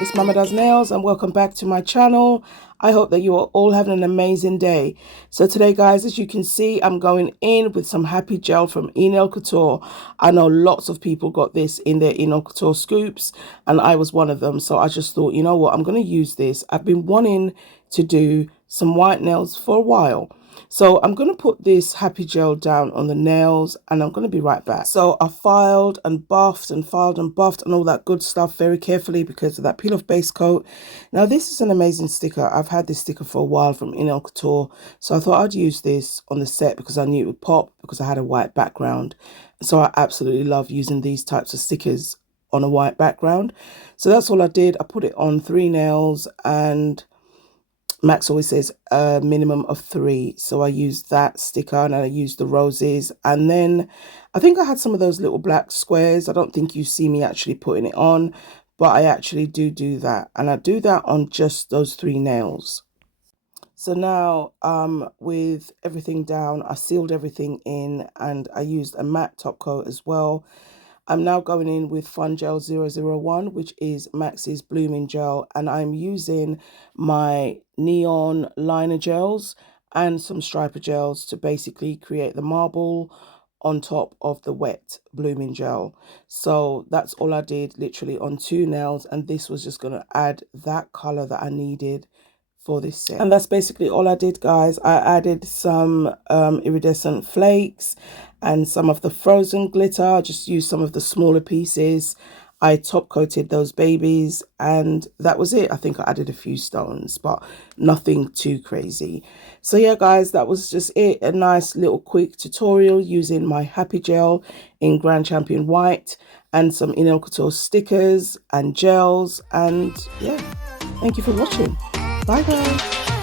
It's Mama Does Nails and welcome back to my channel. I hope that you are all having an amazing day. So today guys, as you can see, I'm going in with some Happy Gel from Nail Couture. I know lots of people got this in their Nail Couture scoops and I was one of them. So I just thought, you know what, I'm going to use this. I've been wanting to do some white nails for a while. So I'm going to put this Happy Gel down on the nails and I'm going to be right back. So I filed and buffed and all that good stuff very carefully because of that peel off base coat. Now this is an amazing sticker. I've had this sticker for a while from Nail Couture. So I thought I'd use this on the set because I knew it would pop because I had a white background. So I absolutely love using these types of stickers on a white background. So that's all I did. I put it on 3 nails and Max always says a minimum of 3. So I used that sticker and I used the roses. And then I think I had some of those little black squares. I don't think you see me actually putting it on, but I actually do that. And I do that on just those 3 nails. So now with everything down, I sealed everything in and I used a matte top coat as well. I'm now going in with Fun Gel 001, which is Max's Blooming Gel, and I'm using my neon liner gels and some striper gels to basically create the marble on top of the wet Blooming Gel. So that's all I did literally on 2 nails, and this was just going to add that color that I needed for this set. And that's basically all I did, guys. I added some iridescent flakes and some of the frozen glitter. I just used some of the smaller pieces. I top coated those babies and that was it. I think I added a few stones, but nothing too crazy. So yeah, guys, that was just it. A nice little quick tutorial using my Happy Gel in Grand Champion White and some Nail Couture stickers and gels. And yeah, thank you for watching. Bye guys.